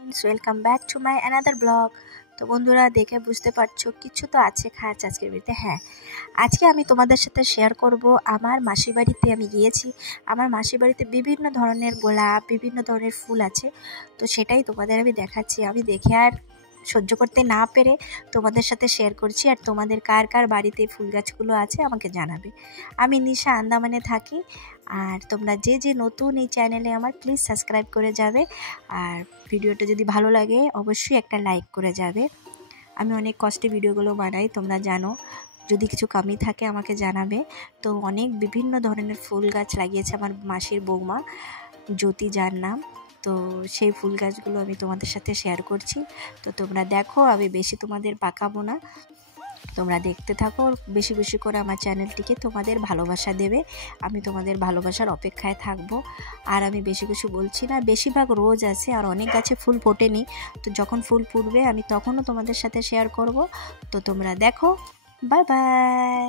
Welcome back to my another blog. তো বন্ধুরা, দেখে বুঝতে পারছো কিছু তো আছে খাস আজকের ভিডিওতে। হ্যাঁ, আজকে আমি তোমাদের সাথে শেয়ার করব আমার মাসির বাড়িতে আমি গিয়েছি। আমার মাসির বাড়িতে বিভিন্ন ধরনের গোলাপ, বিভিন্ন ধরনের ফুল আছে। তো সেটাই তোমাদের আমি দেখাচ্ছি। আমি দেখে আর সহ্য করতে না পেরে তোমাদের সাথে শেয়ার করছি। আর তোমাদের কার কার বাড়িতে ফুল গাছগুলো আছে আমাকে জানাবে। আমি নিশা আন্দামানে থাকি। আর তোমরা যে যে নতুন এই চ্যানেলে আমার, প্লিজ সাবস্ক্রাইব করে যাবে। আর ভিডিওটা যদি ভালো লাগে অবশ্যই একটা লাইক করে যাবে। আমি অনেক কষ্টে ভিডিওগুলো বানাই, তোমরা জানো। যদি কিছু কমি থাকে আমাকে জানাবে। তো অনেক বিভিন্ন ধরনের ফুল গাছ লাগিয়েছে আমার মাসির বৌমা, জ্যোতি যার নাম। তো সেই ফুল গাছগুলো আমি তোমাদের সাথে শেয়ার করছি। তো তোমরা দেখো, আমি বেশি তোমাদের পাকাবো না, তোমরা দেখতে থাকো। বেশি বেশি করে আমার চ্যানেলটিকে তোমাদের ভালোবাসা দেবে। আমি তোমাদের ভালোবাসার অপেক্ষায় থাকবো। আর আমি বেশি কিছু বলছি না, বেশিরভাগ রোজ আছে আর অনেক গাছে ফুল ফোটেনি। তো যখন ফুল ফুটবে আমি তখনও তোমাদের সাথে শেয়ার করব। তো তোমরা দেখো। Bye bye.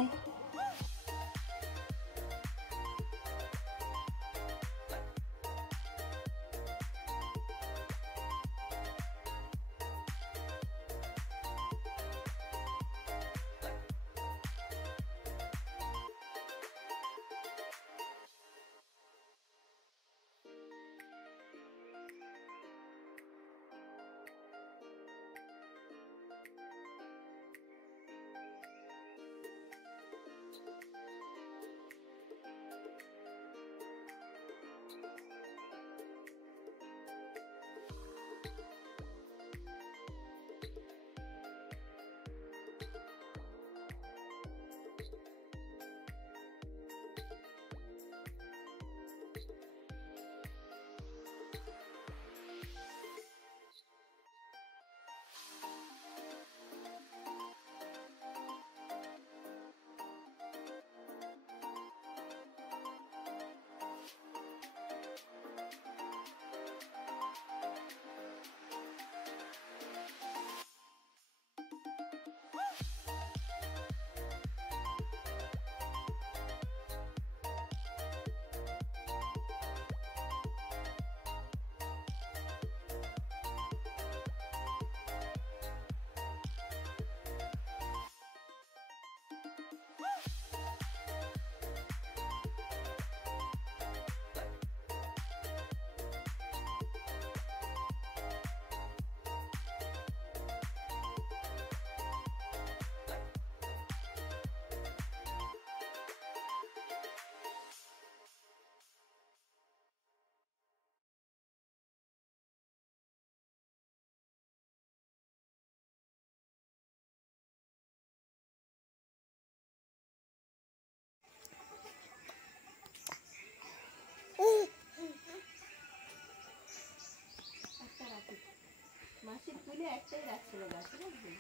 মাসির তুলে একটাই রাখছিল গাছে, বুঝলি?